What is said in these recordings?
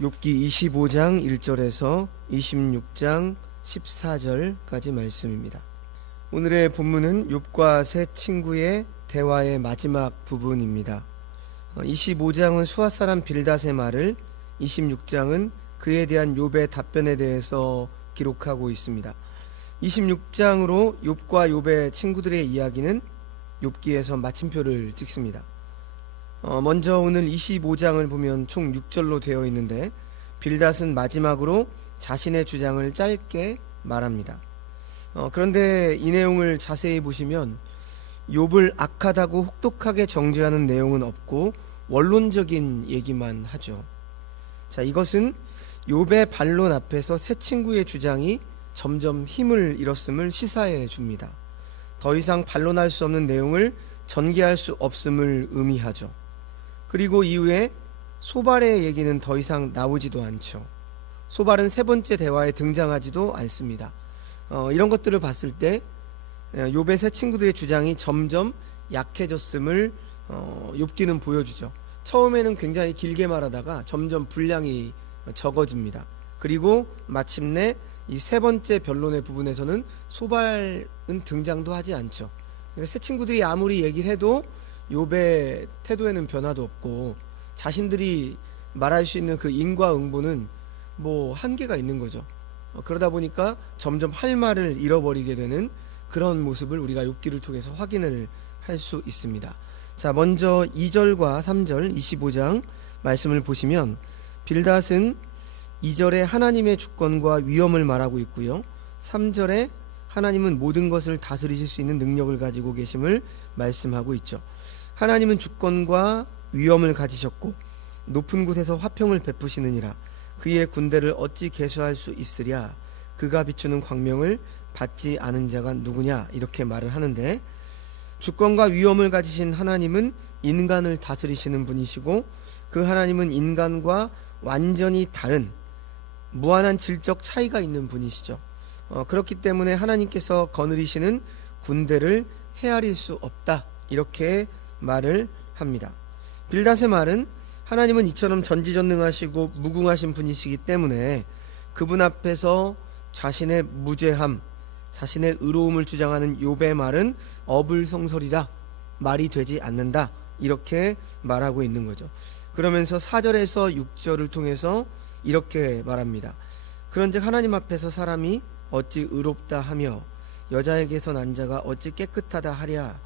욥기 25장 1절에서 26장 14절까지 말씀입니다. 오늘의 본문은 욥과 세 친구의 대화의 마지막 부분입니다. 25장은 수앗 사람 빌닷의 말을, 26장은 그에 대한 욥의 답변에 대해서 기록하고 있습니다. 26장으로 욥과 욥의 친구들의 이야기는 욥기에서 마침표를 찍습니다. 먼저 오늘 25장을 보면 총 6절로 되어 있는데, 빌닷은 마지막으로 자신의 주장을 짧게 말합니다. 그런데 이 내용을 자세히 보시면 욥을 악하다고 혹독하게 정죄하는 내용은 없고 원론적인 얘기만 하죠. 자, 이것은 욥의 반론 앞에서 세 친구의 주장이 점점 힘을 잃었음을 시사해 줍니다. 더 이상 반론할 수 없는 내용을 전개할 수 없음을 의미하죠. 그리고 이후에 소발의 얘기는 더 이상 나오지도 않죠. 소발은 세 번째 대화에 등장하지도 않습니다. 이런 것들을 봤을 때 욥의 세 친구들의 주장이 점점 약해졌음을 욥기는 보여주죠. 처음에는 굉장히 길게 말하다가 점점 분량이 적어집니다. 그리고 마침내 이 세 번째 변론의 부분에서는 소발은 등장도 하지 않죠. 그러니까 세 친구들이 아무리 얘기를 해도 욥의 태도에는 변화도 없고 자신들이 말할 수 있는 그 인과응보는 뭐 한계가 있는 거죠. 그러다 보니까 점점 할 말을 잃어버리게 되는 그런 모습을 우리가 욥기를 통해서 확인을 할 수 있습니다. 자, 먼저 2절과 3절 25장 말씀을 보시면 빌닷은 2절에 하나님의 주권과 위엄을 말하고 있고요, 3절에 하나님은 모든 것을 다스리실 수 있는 능력을 가지고 계심을 말씀하고 있죠. 하나님은 주권과 위엄을 가지셨고 높은 곳에서 화평을 베푸시느니라. 그의 군대를 어찌 계수할 수 있으랴. 그가 비추는 광명을 받지 않은 자가 누구냐, 이렇게 말을 하는데, 주권과 위엄을 가지신 하나님은 인간을 다스리시는 분이시고 그 하나님은 인간과 완전히 다른 무한한 질적 차이가 있는 분이시죠. 그렇기 때문에 하나님께서 거느리시는 군대를 헤아릴 수 없다, 이렇게 말을 합니다. 빌닷의 말은 하나님은 이처럼 전지전능하시고 무궁하신 분이시기 때문에 그분 앞에서 자신의 무죄함, 자신의 의로움을 주장하는 욥의 말은 어불성설이다, 말이 되지 않는다, 이렇게 말하고 있는 거죠. 그러면서 4절에서 6절을 통해서 이렇게 말합니다. 그런즉 하나님 앞에서 사람이 어찌 의롭다 하며 여자에게서 난 자가 어찌 깨끗하다 하랴.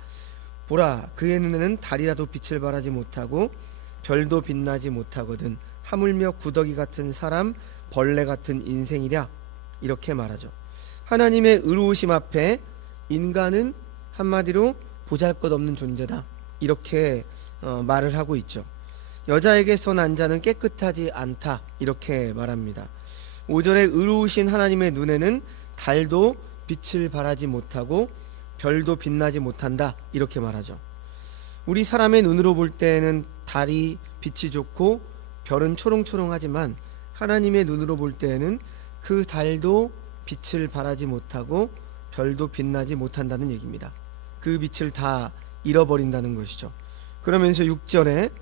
보라, 그의 눈에는 달이라도 빛을 발하지 못하고 별도 빛나지 못하거든 하물며 구더기 같은 사람, 벌레 같은 인생이랴, 이렇게 말하죠. 하나님의 의로우심 앞에 인간은 한마디로 보잘것없는 존재다, 이렇게 말을 하고 있죠. 여자에게서 난 자는 깨끗하지 않다, 이렇게 말합니다. 5절에 의로우신 하나님의 눈에는 달도 빛을 발하지 못하고 별도 빛나지 못한다, 이렇게 말하죠. 우리 사람의 눈으로 볼 때는 달이 빛이 좋고 별은 초롱초롱하지만 하나님의 눈으로 볼 때에는 그 달도 빛을 발하지 못하고 별도 빛나지 못한다는 얘기입니다. 그 빛을 다 잃어버린다는 것이죠. 그러면서 6절에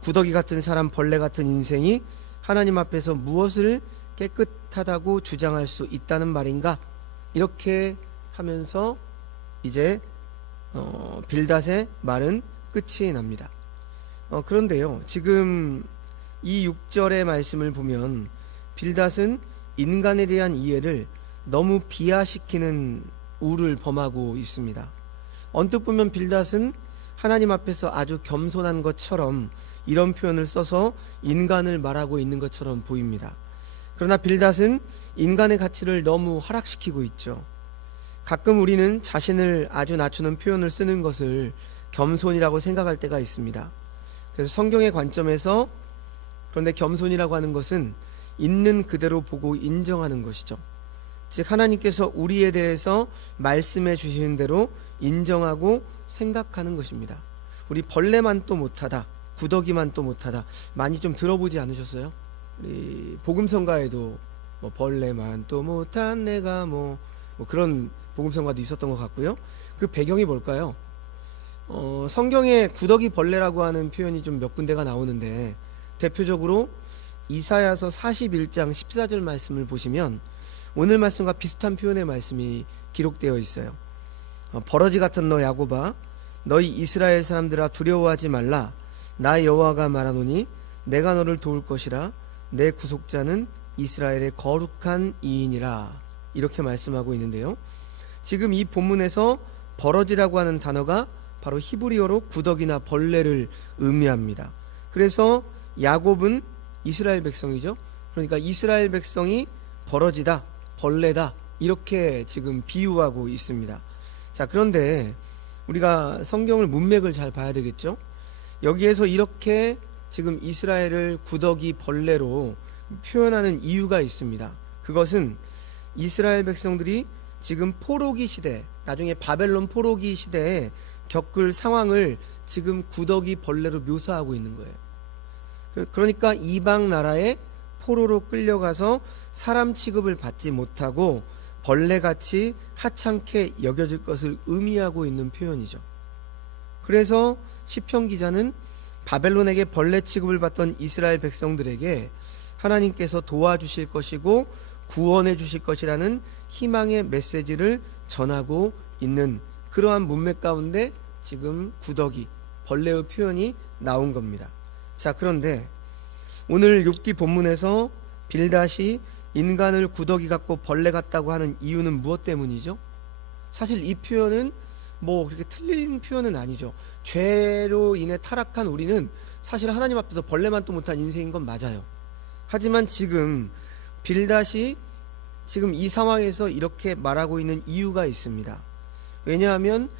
구더기 같은 사람, 벌레 같은 인생이 하나님 앞에서 무엇을 깨끗하다고 주장할 수 있다는 말인가, 이렇게 하면서 이제 빌닷의 말은 끝이 납니다. 그런데요, 지금 이 6절의 말씀을 보면 빌닷은 인간에 대한 이해를 너무 비하시키는 우를 범하고 있습니다. 언뜻 보면 빌닷은 하나님 앞에서 아주 겸손한 것처럼 이런 표현을 써서 인간을 말하고 있는 것처럼 보입니다. 그러나 빌닷은 인간의 가치를 너무 하락시키고 있죠. 가끔 우리는 자신을 아주 낮추는 표현을 쓰는 것을 겸손이라고 생각할 때가 있습니다. 그래서 성경의 관점에서, 그런데 겸손이라고 하는 것은 있는 그대로 보고 인정하는 것이죠. 즉 하나님께서 우리에 대해서 말씀해 주시는 대로 인정하고 생각하는 것입니다. 우리 벌레만 또 못하다, 구더기만 또 못하다, 많이 좀 들어보지 않으셨어요? 우리 복음성가에도 뭐 벌레만 또 못한 내가 뭐 그런 복음성가도 있었던 것 같고요. 그 배경이 뭘까요? 성경에 구더기 벌레라고 하는 표현이 좀 몇 군데가 나오는데, 대표적으로 이사야서 41장 14절 말씀을 보시면 오늘 말씀과 비슷한 표현의 말씀이 기록되어 있어요. 버러지 같은 너 야곱아, 너희 이스라엘 사람들아 두려워하지 말라. 나 여호와가 말하노니 내가 너를 도울 것이라. 내 구속자는 이스라엘의 거룩한 이인이라. 이렇게 말씀하고 있는데요, 지금 이 본문에서 버러지라고 하는 단어가 바로 히브리어로 구더기나 벌레를 의미합니다. 그래서 야곱은 이스라엘 백성이죠. 그러니까 이스라엘 백성이 버러지다, 벌레다, 이렇게 지금 비유하고 있습니다. 자, 그런데 우리가 성경을 문맥을 잘 봐야 되겠죠. 여기에서 이렇게 지금 이스라엘을 구더기, 벌레로 표현하는 이유가 있습니다. 그것은 이스라엘 백성들이 지금 포로기 시대, 나중에 바벨론 포로기 시대에 겪을 상황을 지금 구더기, 벌레로 묘사하고 있는 거예요. 그러니까 이방 나라에 포로로 끌려가서 사람 취급을 받지 못하고 벌레같이 하찮게 여겨질 것을 의미하고 있는 표현이죠. 그래서 시편 기자는 바벨론에게 벌레 취급을 받던 이스라엘 백성들에게 하나님께서 도와주실 것이고 구원해 주실 것이라는 희망의 메시지를 전하고 있는 그러한 문맥 가운데 지금 구더기, 벌레의 표현이 나온 겁니다. 자, 그런데 오늘 욥기 본문에서 빌닷이 인간을 구더기 같고 벌레 같다고 하는 이유는 무엇 때문이죠? 사실 이 표현은 뭐 그렇게 틀린 표현은 아니죠. 죄로 인해 타락한 우리는 사실 하나님 앞에서 벌레만도 못한 인생인 건 맞아요. 하지만 지금 빌닷이 지금 이 상황에서 이렇게 말하고 있는 이유가 있습니다. 왜냐하면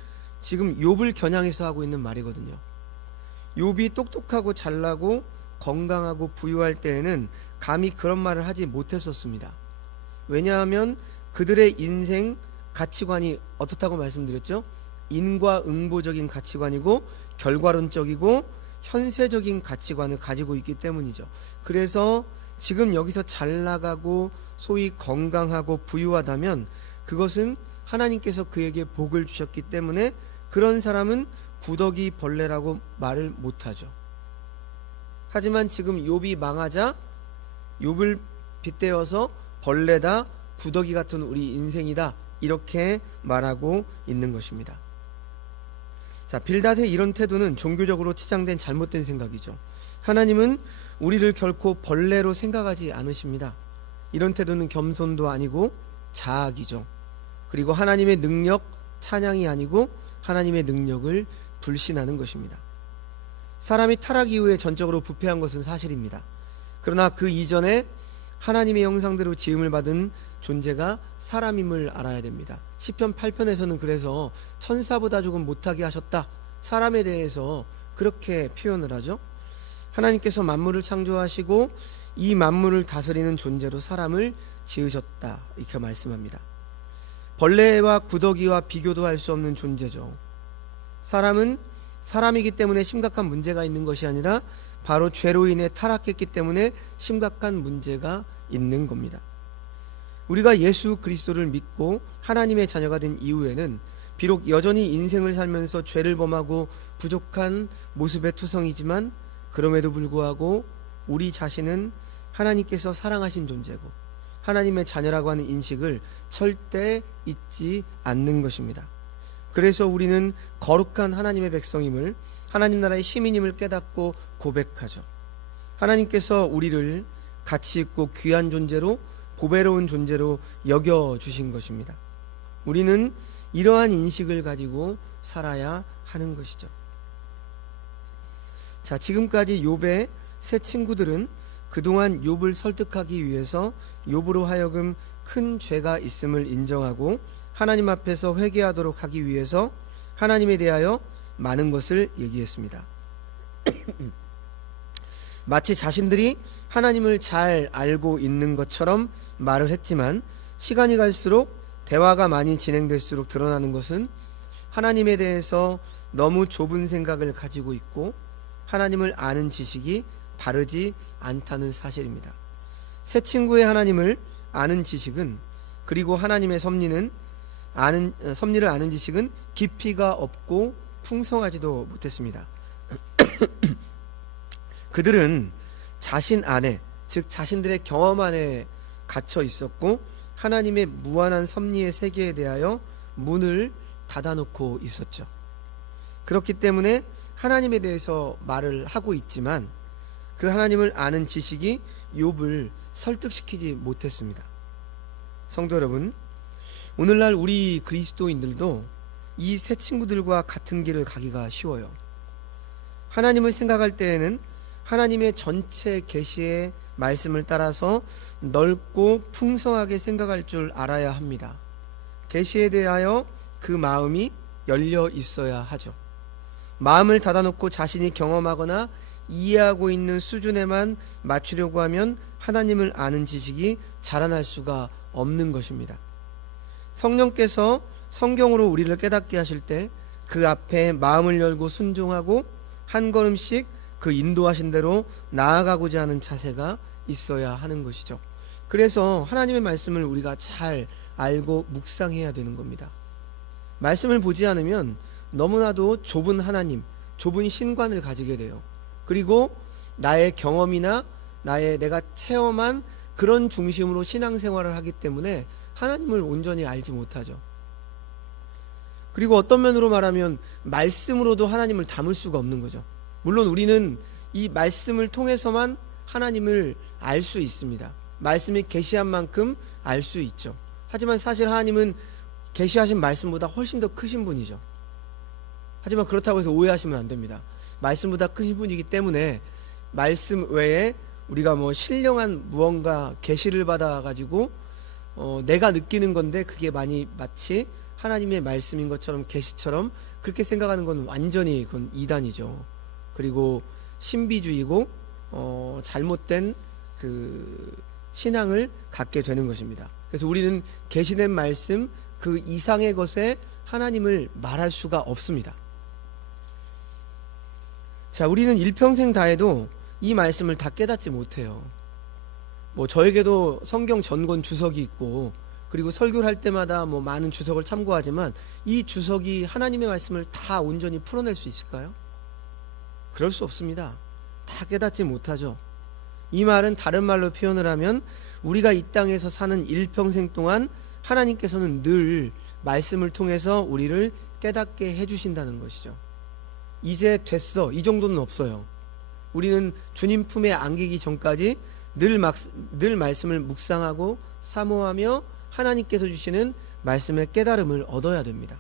지금 욥을 겨냥해서 하고 있는 말이거든요. 욥이 똑똑하고 잘나고 건강하고 부유할 때에는 감히 그런 말을 하지 못했었습니다. 왜냐하면 그들의 인생 가치관이 어떻다고 말씀드렸죠? 인과응보적인 가치관이고 결과론적이고 현세적인 가치관을 가지고 있기 때문이죠. 그래서 지금 여기서 잘 나가고 소위 건강하고 부유하다면 그것은 하나님께서 그에게 복을 주셨기 때문에 그런 사람은 구더기 벌레라고 말을 못하죠. 하지만 지금 욥이 망하자 욥을 빗대어서 벌레다, 구더기 같은 우리 인생이다, 이렇게 말하고 있는 것입니다. 자, 빌닷의 이런 태도는 종교적으로 치장된 잘못된 생각이죠. 하나님은 우리를 결코 벌레로 생각하지 않으십니다. 이런 태도는 겸손도 아니고 자학이죠. 그리고 하나님의 능력 찬양이 아니고 하나님의 능력을 불신하는 것입니다. 사람이 타락 이후에 전적으로 부패한 것은 사실입니다. 그러나 그 이전에 하나님의 형상대로 지음을 받은 존재가 사람임을 알아야 됩니다. 시편 8편에서는 그래서 천사보다 조금 못하게 하셨다, 사람에 대해서 그렇게 표현을 하죠. 하나님께서 만물을 창조하시고 이 만물을 다스리는 존재로 사람을 지으셨다, 이렇게 말씀합니다. 벌레와 구더기와 비교도 할 수 없는 존재죠. 사람은 사람이기 때문에 심각한 문제가 있는 것이 아니라 바로 죄로 인해 타락했기 때문에 심각한 문제가 있는 겁니다. 우리가 예수 그리스도를 믿고 하나님의 자녀가 된 이후에는 비록 여전히 인생을 살면서 죄를 범하고 부족한 모습의 투성이지만 그럼에도 불구하고 우리 자신은 하나님께서 사랑하신 존재고 하나님의 자녀라고 하는 인식을 절대 잊지 않는 것입니다. 그래서 우리는 거룩한 하나님의 백성임을, 하나님 나라의 시민임을 깨닫고 고백하죠. 하나님께서 우리를 가치 있고 귀한 존재로, 보배로운 존재로 여겨주신 것입니다. 우리는 이러한 인식을 가지고 살아야 하는 것이죠. 자, 지금까지 욥의 세 친구들은 그동안 욥을 설득하기 위해서 욥으로 하여금 큰 죄가 있음을 인정하고 하나님 앞에서 회개하도록 하기 위해서 하나님에 대하여 많은 것을 얘기했습니다. 마치 자신들이 하나님을 잘 알고 있는 것처럼 말을 했지만 시간이 갈수록 대화가 많이 진행될수록 드러나는 것은 하나님에 대해서 너무 좁은 생각을 가지고 있고 하나님을 아는 지식이 바르지 않다는 사실입니다. 새 친구의 하나님을 아는 지식은, 그리고 하나님의 섭리를 아는 지식은 깊이가 없고 풍성하지도 못했습니다. 그들은 자신 안에 즉 자신들의 경험 안에 갇혀 있었고 하나님의 무한한 섭리의 세계에 대하여 문을 닫아놓고 있었죠. 그렇기 때문에 하나님에 대해서 말을 하고 있지만 그 하나님을 아는 지식이 욥을 설득시키지 못했습니다. 성도 여러분, 오늘날 우리 그리스도인들도 이 세 친구들과 같은 길을 가기가 쉬워요. 하나님을 생각할 때에는 하나님의 전체 계시의 말씀을 따라서 넓고 풍성하게 생각할 줄 알아야 합니다. 계시에 대하여 그 마음이 열려 있어야 하죠. 마음을 닫아놓고 자신이 경험하거나 이해하고 있는 수준에만 맞추려고 하면 하나님을 아는 지식이 자라날 수가 없는 것입니다. 성령께서 성경으로 우리를 깨닫게 하실 때 그 앞에 마음을 열고 순종하고 한 걸음씩 그 인도하신 대로 나아가고자 하는 자세가 있어야 하는 것이죠. 그래서 하나님의 말씀을 우리가 잘 알고 묵상해야 되는 겁니다. 말씀을 보지 않으면 너무나도 좁은 하나님, 좁은 신관을 가지게 돼요. 그리고 나의 경험이나 내가 체험한 그런 중심으로 신앙생활을 하기 때문에 하나님을 온전히 알지 못하죠. 그리고 어떤 면으로 말하면 말씀으로도 하나님을 담을 수가 없는 거죠. 물론 우리는 이 말씀을 통해서만 하나님을 알 수 있습니다. 말씀이 계시한 만큼 알 수 있죠. 하지만 사실 하나님은 계시하신 말씀보다 훨씬 더 크신 분이죠. 하지만 그렇다고 해서 오해하시면 안 됩니다. 말씀보다 크신 분이기 때문에 말씀 외에 우리가 뭐 신령한 무언가 계시를 받아가지고 내가 느끼는 건데 그게 마치 하나님의 말씀인 것처럼 계시처럼 그렇게 생각하는 건 완전히 그건 이단이죠. 그리고 신비주의고 잘못된 그 신앙을 갖게 되는 것입니다. 그래서 우리는 계시된 말씀 그 이상의 것에 하나님을 말할 수가 없습니다. 자, 우리는 일평생 다해도 이 말씀을 다 깨닫지 못해요. 뭐 저에게도 성경 전권 주석이 있고 그리고 설교를 할 때마다 뭐 많은 주석을 참고하지만 이 주석이 하나님의 말씀을 다 온전히 풀어낼 수 있을까요? 그럴 수 없습니다. 다 깨닫지 못하죠. 이 말은 다른 말로 표현을 하면 우리가 이 땅에서 사는 일평생 동안 하나님께서는 늘 말씀을 통해서 우리를 깨닫게 해주신다는 것이죠. 이제 됐어, 이 정도는 없어요. 우리는 주님 품에 안기기 전까지 늘 말씀을 묵상하고 사모하며 하나님께서 주시는 말씀의 깨달음을 얻어야 됩니다.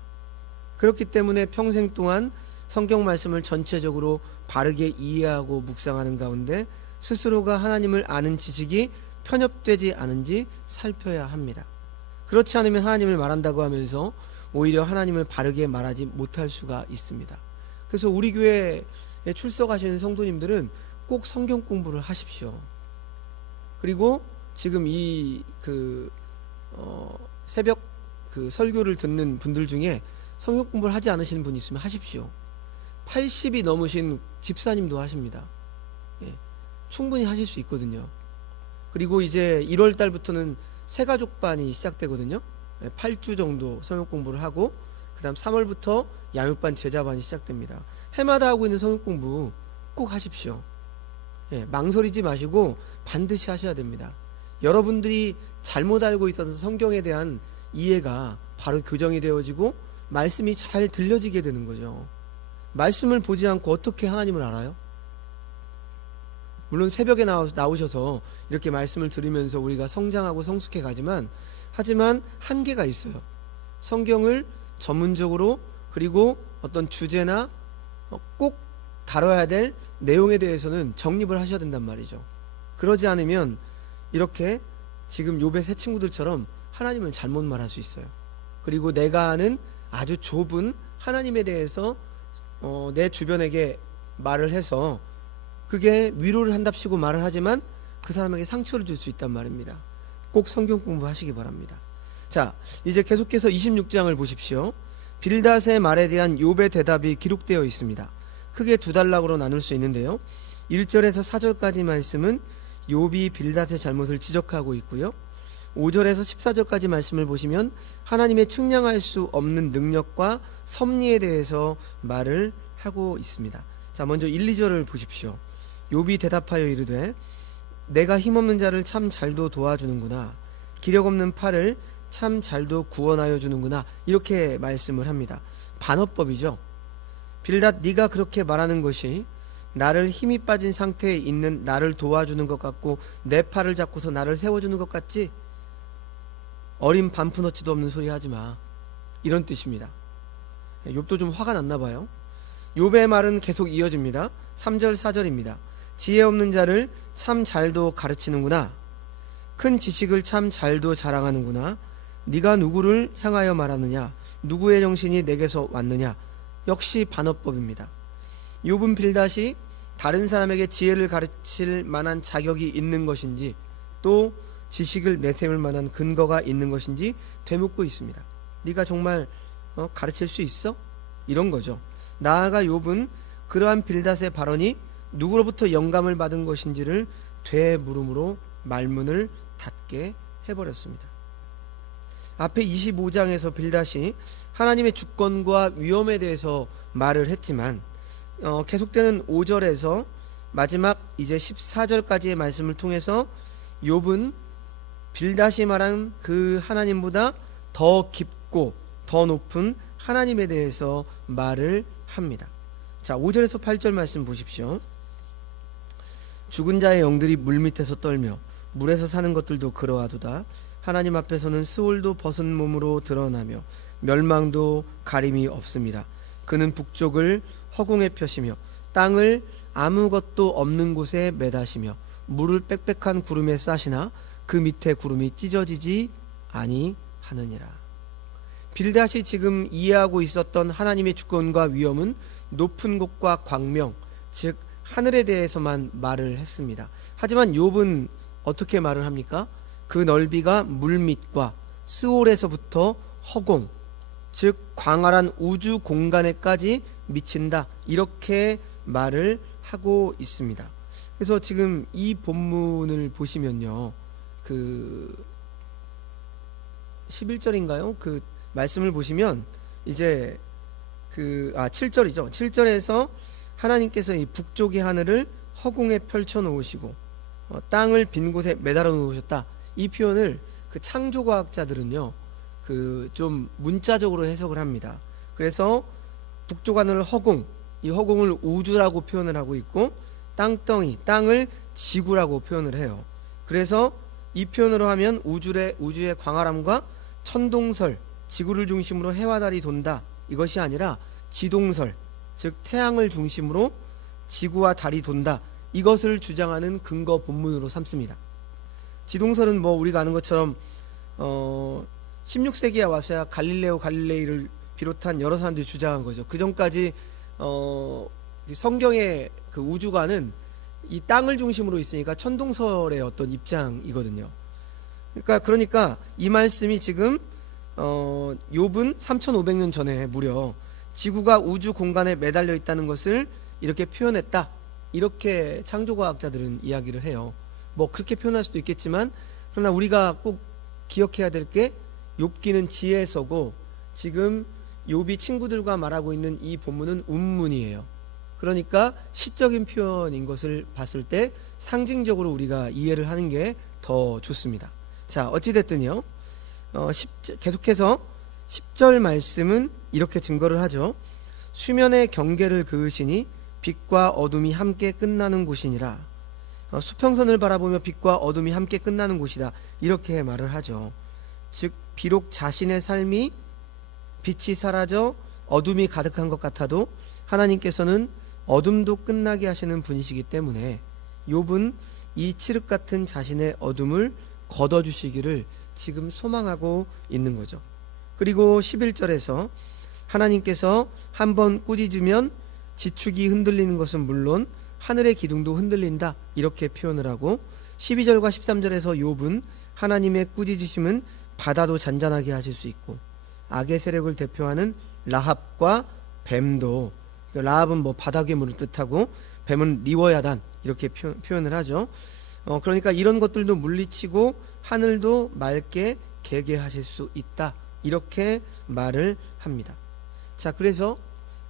그렇기 때문에 평생 동안 성경 말씀을 전체적으로 바르게 이해하고 묵상하는 가운데 스스로가 하나님을 아는 지식이 편협되지 않은지 살펴야 합니다. 그렇지 않으면 하나님을 말한다고 하면서 오히려 하나님을 바르게 말하지 못할 수가 있습니다. 그래서 우리 교회에 출석하시는 성도님들은 꼭 성경 공부를 하십시오. 그리고 지금 새벽 설교를 듣는 분들 중에 성경 공부를 하지 않으시는 분이 있으면 하십시오. 80이 넘으신 집사님도 하십니다. 예, 충분히 하실 수 있거든요. 그리고 이제 1월 달부터는 새가족반이 시작되거든요. 8주 정도 성경 공부를 하고 그 다음 3월부터 양육반 제자반이 시작됩니다. 해마다 하고 있는 성경 공부 꼭 하십시오. 예, 망설이지 마시고 반드시 하셔야 됩니다. 여러분들이 잘못 알고 있어서 성경에 대한 이해가 바로 교정이 되어지고 말씀이 잘 들려지게 되는 거죠. 말씀을 보지 않고 어떻게 하나님을 알아요? 물론 새벽에 나오셔서 이렇게 말씀을 들으면서 우리가 성장하고 성숙해 가지만 하지만 한계가 있어요. 성경을 전문적으로 그리고 어떤 주제나 꼭 다뤄야 될 내용에 대해서는 정립을 하셔야 된단 말이죠. 그러지 않으면 이렇게 지금 욥의 세 친구들처럼 하나님을 잘못 말할 수 있어요. 그리고 내가 아는 아주 좁은 하나님에 대해서 내 주변에게 말을 해서 그게 위로를 한답시고 말을 하지만 그 사람에게 상처를 줄 수 있단 말입니다. 꼭 성경 공부하시기 바랍니다. 자, 이제 계속해서 26장을 보십시오. 빌닷의 말에 대한 욥의 대답이 기록되어 있습니다. 크게 두 단락으로 나눌 수 있는데요. 1절에서 4절까지 말씀은 욥이 빌닷의 잘못을 지적하고 있고요. 5절에서 14절까지 말씀을 보시면 하나님의 측량할 수 없는 능력과 섭리에 대해서 말을 하고 있습니다. 자, 먼저 1, 2절을 보십시오. 욥이 대답하여 이르되 내가 힘없는 자를 참 잘도 도와주는구나. 기력 없는 팔을 참 잘도 구원하여 주는구나. 이렇게 말씀을 합니다. 반어법이죠. 빌닷, 네가 그렇게 말하는 것이 나를 힘이 빠진 상태에 있는 나를 도와주는 것 같고 내 팔을 잡고서 나를 세워주는 것 같지? 어린 반푼어치도 없는 소리 하지 마. 이런 뜻입니다. 욥도 좀 화가 났나 봐요. 욥의 말은 계속 이어집니다. 3절 4절입니다. 지혜 없는 자를 참 잘도 가르치는구나. 큰 지식을 참 잘도 자랑하는구나. 네가 누구를 향하여 말하느냐? 누구의 정신이 내게서 왔느냐? 역시 반어법입니다. 욥은 빌닷이 다른 사람에게 지혜를 가르칠 만한 자격이 있는 것인지 또 지식을 내세울 만한 근거가 있는 것인지 되묻고 있습니다. 네가 정말 가르칠 수 있어? 이런 거죠. 나아가 욥은 그러한 빌닷의 발언이 누구로부터 영감을 받은 것인지를 되물음으로 말문을 닫게 해버렸습니다. 앞에 25장에서 빌닷이 하나님의 주권과 위엄에 대해서 말을 했지만 계속되는 5절에서 마지막 이제 14절까지의 말씀을 통해서 욥은 빌닷이 말한 그 하나님보다 더 깊고 더 높은 하나님에 대해서 말을 합니다. 자, 5절에서 8절 말씀 보십시오. 죽은 자의 영들이 물밑에서 떨며 물에서 사는 것들도 그러하도다. 하나님 앞에서는 스올도 벗은 몸으로 드러나며 멸망도 가림이 없습니다. 그는 북쪽을 허공에 펴시며 땅을 아무것도 없는 곳에 매다시며 물을 빽빽한 구름에 싸시나 그 밑에 구름이 찢어지지 아니하느니라. 빌닷이 지금 이해하고 있었던 하나님의 주권과 위엄은 높은 곳과 광명, 즉 하늘에 대해서만 말을 했습니다. 하지만 욥은 어떻게 말을 합니까? 그 넓이가 물밑과 스올에서부터 허공, 즉 광활한 우주 공간에까지 미친다, 이렇게 말을 하고 있습니다. 그래서 지금 이 본문을 보시면요, 그 11절인가요? 그 말씀을 보시면 이제 7절이죠. 7절에서 하나님께서 이 북쪽의 하늘을 허공에 펼쳐 놓으시고 땅을 빈 곳에 매달아 놓으셨다. 이 표현을 그 창조과학자들은요, 그 좀 문자적으로 해석을 합니다. 그래서 북쪽 하늘을 허공, 이 허공을 우주라고 표현을 하고 있고 땅덩이, 땅을 지구라고 표현을 해요. 그래서 이 표현으로 하면 우주의 광활함과 천동설, 지구를 중심으로 해와 달이 돈다, 이것이 아니라 지동설, 즉 태양을 중심으로 지구와 달이 돈다, 이것을 주장하는 근거 본문으로 삼습니다. 지동설은 뭐 우리가 아는 것처럼 16세기에 와서야 갈릴레오 갈릴레이를 비롯한 여러 사람들이 주장한 거죠. 그 전까지 성경의 그 우주관은 이 땅을 중심으로 있으니까 천동설의 어떤 입장이거든요. 그러니까 이 말씀이 지금 욥은 3500년 전에 무려 지구가 우주 공간에 매달려 있다는 것을 이렇게 표현했다, 이렇게 창조과학자들은 이야기를 해요. 뭐 그렇게 표현할 수도 있겠지만, 그러나 우리가 꼭 기억해야 될 게 욥기는 지혜서고 지금 욥이 친구들과 말하고 있는 이 본문은 운문이에요. 그러니까 시적인 표현인 것을 봤을 때 상징적으로 우리가 이해를 하는 게 더 좋습니다. 자, 어찌됐든요, 계속해서 10절 말씀은 이렇게 증거를 하죠. 수면의 경계를 그으시니 빛과 어둠이 함께 끝나는 곳이니라. 수평선을 바라보며 빛과 어둠이 함께 끝나는 곳이다, 이렇게 말을 하죠. 즉 비록 자신의 삶이 빛이 사라져 어둠이 가득한 것 같아도 하나님께서는 어둠도 끝나게 하시는 분이시기 때문에 욥은 이 칠흑 같은 자신의 어둠을 걷어주시기를 지금 소망하고 있는 거죠. 그리고 11절에서 하나님께서 한번 꾸짖으면 지축이 흔들리는 것은 물론 하늘의 기둥도 흔들린다, 이렇게 표현을 하고 12절과 13절에서 욥은 하나님의 꾸짖으심은 바다도 잔잔하게 하실 수 있고 악의 세력을 대표하는 라합과 뱀도, 라합은 뭐 바다 괴물을 뜻하고 뱀은 리워야단, 이렇게 표현을 하죠. 그러니까 이런 것들도 물리치고 하늘도 맑게 개게 하실 수 있다, 이렇게 말을 합니다. 자, 그래서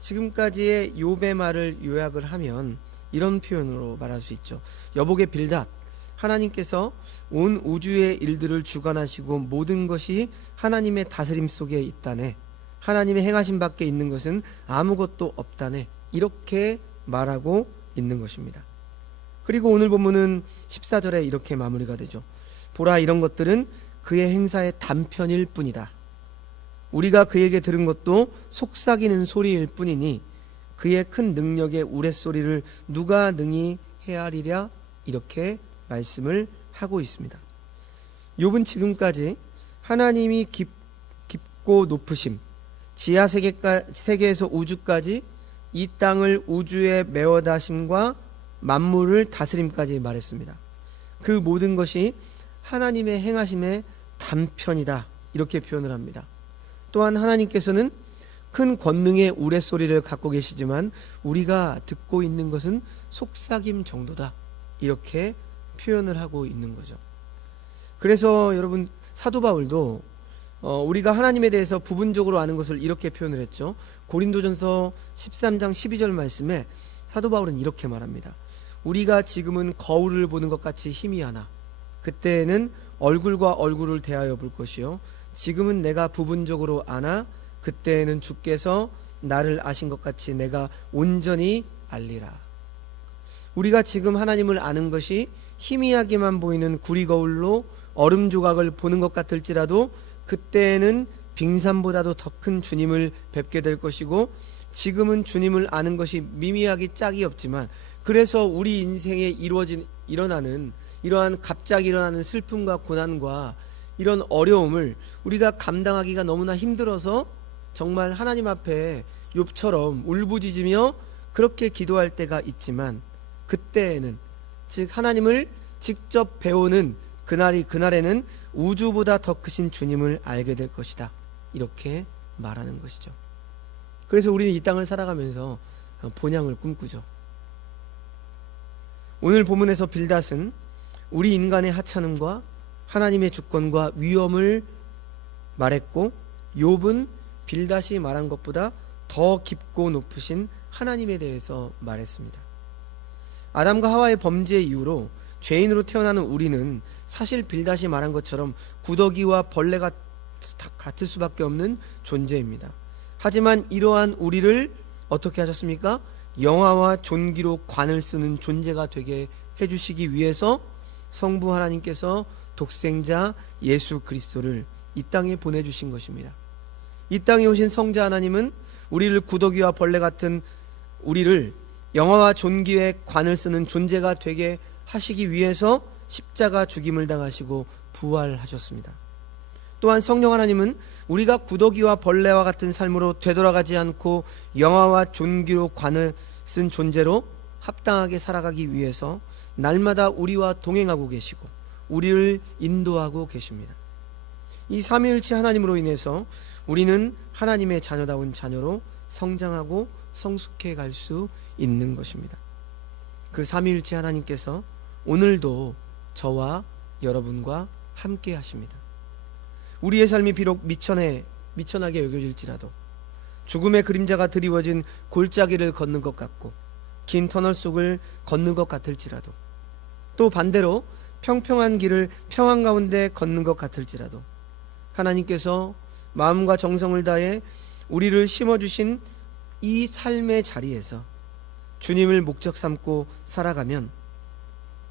지금까지의 욥의 말을 요약을 하면 이런 표현으로 말할 수 있죠. 여복의 빌닷, 하나님께서 온 우주의 일들을 주관하시고 모든 것이 하나님의 다스림 속에 있다네. 하나님의 행하심 밖에 있는 것은 아무것도 없다네. 이렇게 말하고 있는 것입니다. 그리고 오늘 본문은 14절에 이렇게 마무리가 되죠. 보라, 이런 것들은 그의 행사의 단편일 뿐이다. 우리가 그에게 들은 것도 속삭이는 소리일 뿐이니 그의 큰 능력의 우레소리를 누가 능히 헤아리랴. 이렇게 말씀을 하고 있습니다. 욥은 지금까지 하나님이 깊고 높으심, 지하 세계에서 우주까지 이 땅을 우주에 메워다심과 만물을 다스림까지 말했습니다. 그 모든 것이 하나님의 행하심의 단편이다. 이렇게 표현을 합니다. 또한 하나님께서는 큰 권능의 우레소리를 갖고 계시지만 우리가 듣고 있는 것은 속삭임 정도다. 이렇게 표현을 하고 있는 거죠. 그래서 여러분, 사도 바울도 우리가 하나님에 대해서 부분적으로 아는 것을 이렇게 표현을 했죠. 고린도전서 13장 12절 말씀에 사도 바울은 이렇게 말합니다. 우리가 지금은 거울을 보는 것 같이 희미하나 그때에는 얼굴과 얼굴을 대하여 볼 것이요 지금은 내가 부분적으로 아나 그때에는 주께서 나를 아신 것 같이 내가 온전히 알리라. 우리가 지금 하나님을 아는 것이 희미하게만 보이는 구리거울로 얼음 조각을 보는 것 같을지라도 그때에는 빙산보다도 더 큰 주님을 뵙게 될 것이고 지금은 주님을 아는 것이 미미하기 짝이 없지만 그래서 우리 인생에 일어나는 이러한 갑자기 일어나는 슬픔과 고난과 이런 어려움을 우리가 감당하기가 너무나 힘들어서 정말 하나님 앞에 욥처럼 울부짖으며 그렇게 기도할 때가 있지만 그때에는 즉 하나님을 직접 배우는 그날에는 우주보다 더 크신 주님을 알게 될 것이다. 이렇게 말하는 것이죠. 그래서 우리는 이 땅을 살아가면서 본향을 꿈꾸죠. 오늘 본문에서 빌닷은 우리 인간의 하찮음과 하나님의 주권과 위엄을 말했고 욥은 빌닷이 말한 것보다 더 깊고 높으신 하나님에 대해서 말했습니다. 아담과 하와의 범죄 이후로 죄인으로 태어나는 우리는 사실 빌닷이 말한 것처럼 구더기와 벌레가 같을 수밖에 없는 존재입니다. 하지만 이러한 우리를 어떻게 하셨습니까? 영화와 존귀로 관을 쓰는 존재가 되게 해주시기 위해서 성부 하나님께서 독생자 예수 그리스도를 이 땅에 보내주신 것입니다. 이 땅에 오신 성자 하나님은 우리를 구더기와 벌레 같은 우리를 영화와 존귀의 관을 쓰는 존재가 되게 하시기 위해서 십자가 죽임을 당하시고 부활하셨습니다. 또한 성령 하나님은 우리가 구더기와 벌레와 같은 삶으로 되돌아가지 않고 영화와 존귀로 관을 쓴 존재로 합당하게 살아가기 위해서 날마다 우리와 동행하고 계시고 우리를 인도하고 계십니다. 이 삼위일체 하나님으로 인해서 우리는 하나님의 자녀다운 자녀로 성장하고 성숙해 갈 수 있는 것입니다. 그 삼위일체 하나님께서 오늘도 저와 여러분과 함께 하십니다. 우리의 삶이 비록 미천하게 여겨질지라도 죽음의 그림자가 드리워진 골짜기를 걷는 것 같고 긴 터널 속을 걷는 것 같을지라도 또 반대로 평평한 길을 평안 가운데 걷는 것 같을지라도 하나님께서 마음과 정성을 다해 우리를 심어주신 이 삶의 자리에서 주님을 목적 삼고 살아가면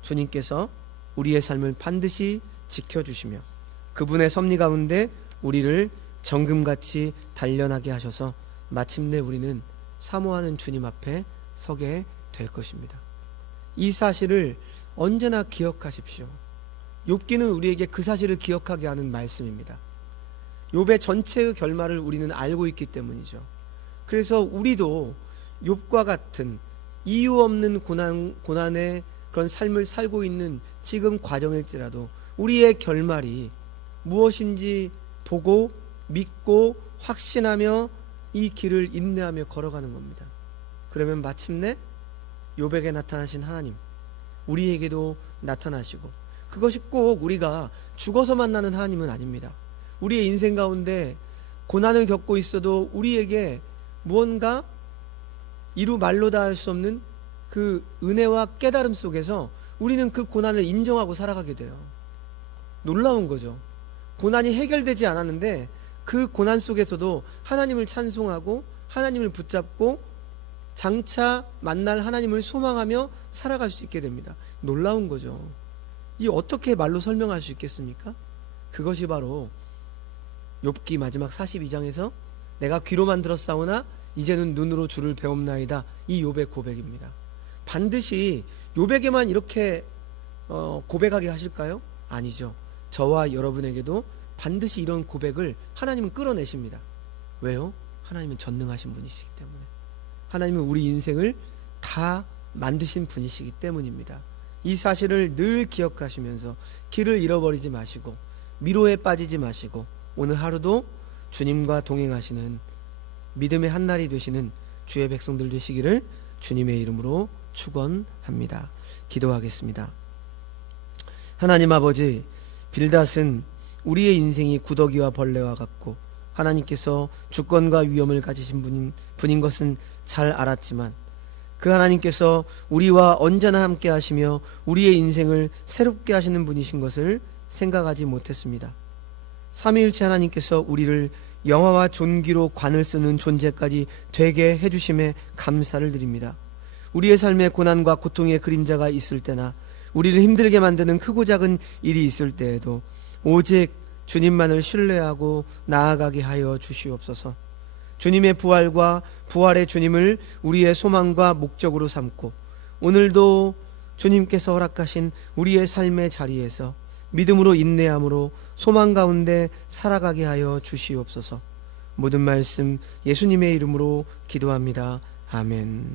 주님께서 우리의 삶을 반드시 지켜주시며 그분의 섭리 가운데 우리를 정금같이 단련하게 하셔서 마침내 우리는 사모하는 주님 앞에 서게 될 것입니다. 이 사실을 언제나 기억하십시오. 욥기는 우리에게 그 사실을 기억하게 하는 말씀입니다. 욥의 전체의 결말을 우리는 알고 있기 때문이죠. 그래서 우리도 욥과 같은 이유 없는 고난의 그런 삶을 살고 있는 지금 과정일지라도 우리의 결말이 무엇인지 보고 믿고 확신하며 이 길을 인내하며 걸어가는 겁니다. 그러면 마침내 욥에게 나타나신 하나님 우리에게도 나타나시고 그것이 꼭 우리가 죽어서 만나는 하나님은 아닙니다. 우리의 인생 가운데 고난을 겪고 있어도 우리에게 무언가 이루 말로 다 할 수 없는 그 은혜와 깨달음 속에서 우리는 그 고난을 인정하고 살아가게 돼요. 놀라운 거죠. 고난이 해결되지 않았는데 그 고난 속에서도 하나님을 찬송하고 하나님을 붙잡고 장차 만날 하나님을 소망하며 살아갈 수 있게 됩니다. 놀라운 거죠. 이 어떻게 말로 설명할 수 있겠습니까? 그것이 바로 욥기 마지막 42장에서 내가 귀로만 들었사오나 이제는 눈으로 주를 배움나이다, 이 욥의 고백입니다. 반드시 욥에게만 이렇게 고백하게 하실까요? 아니죠. 저와 여러분에게도 반드시 이런 고백을 하나님은 끌어내십니다. 왜요? 하나님은 전능하신 분이시기 때문에. 하나님은 우리 인생을 다 만드신 분이시기 때문입니다. 이 사실을 늘 기억하시면서 길을 잃어버리지 마시고 미로에 빠지지 마시고 오늘 하루도 주님과 동행하시는 믿음의 한날이 되시는 주의 백성들 되시기를 주님의 이름으로 축원합니다. 기도하겠습니다. 하나님 아버지, 빌닷은 우리의 인생이 구더기와 벌레와 같고 하나님께서 주권과 위엄을 가지신 분인 것은 잘 알았지만 그 하나님께서 우리와 언제나 함께 하시며 우리의 인생을 새롭게 하시는 분이신 것을 생각하지 못했습니다. 삼위일체 하나님께서 우리를 영화와 존귀로 관을 쓰는 존재까지 되게 해주심에 감사를 드립니다. 우리의 삶에 고난과 고통의 그림자가 있을 때나 우리를 힘들게 만드는 크고 작은 일이 있을 때에도 오직 주님만을 신뢰하고 나아가게 하여 주시옵소서. 주님의 부활과 부활의 주님을 우리의 소망과 목적으로 삼고 오늘도 주님께서 허락하신 우리의 삶의 자리에서 믿음으로 인내함으로 소망 가운데 살아가게 하여 주시옵소서. 모든 말씀 예수님의 이름으로 기도합니다. 아멘.